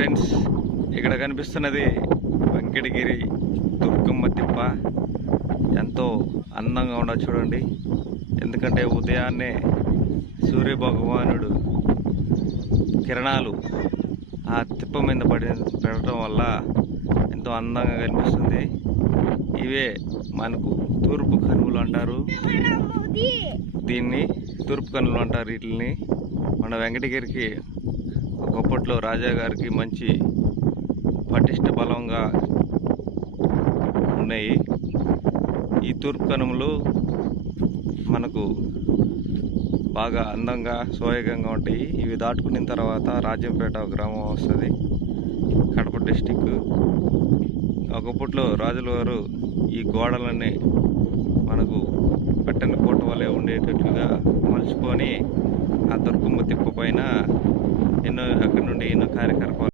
Friends, ఇక్కడ కనిపిస్తున్నది వెంకటగిరి దుర్గమ్మ తిప్ప. ఎంతో అందంగా ఉండదు చూడండి. ఎందుకంటే ఉదయాన్నే సూర్య భగవానుడు కిరణాలు ఆ తిప్ప మీద పడటం వల్ల ఎంతో అందంగా కనిపిస్తుంది. ఇవే మనకు తూర్పు కనుమలు అంటారు. దీన్ని తూర్పు కనుమలు అంటారు. వీటిని మన వెంకటగిరికి ఒకప్పట్లో రాజా గారికి మంచి పటిష్ట బలంగా ఉన్నాయి. ఈ తూర్పు కనుమలు మనకు బాగా అందంగా సోయగంగా ఉంటాయి. ఇవి దాటుకున్న తర్వాత రాజంపేట గ్రామం వస్తుంది, కడప డిస్టిక్. ఒకప్పట్లో రాజుల వారు ఈ గోడలన్నీ మనకు పెట్టని కోట వలె ఉండేటట్లుగా మలుచుకొని ఆ దుర్గమ్మ తిప్ప పైన అక్కడి నుండి ఎన్నో కార్యకలాపాలు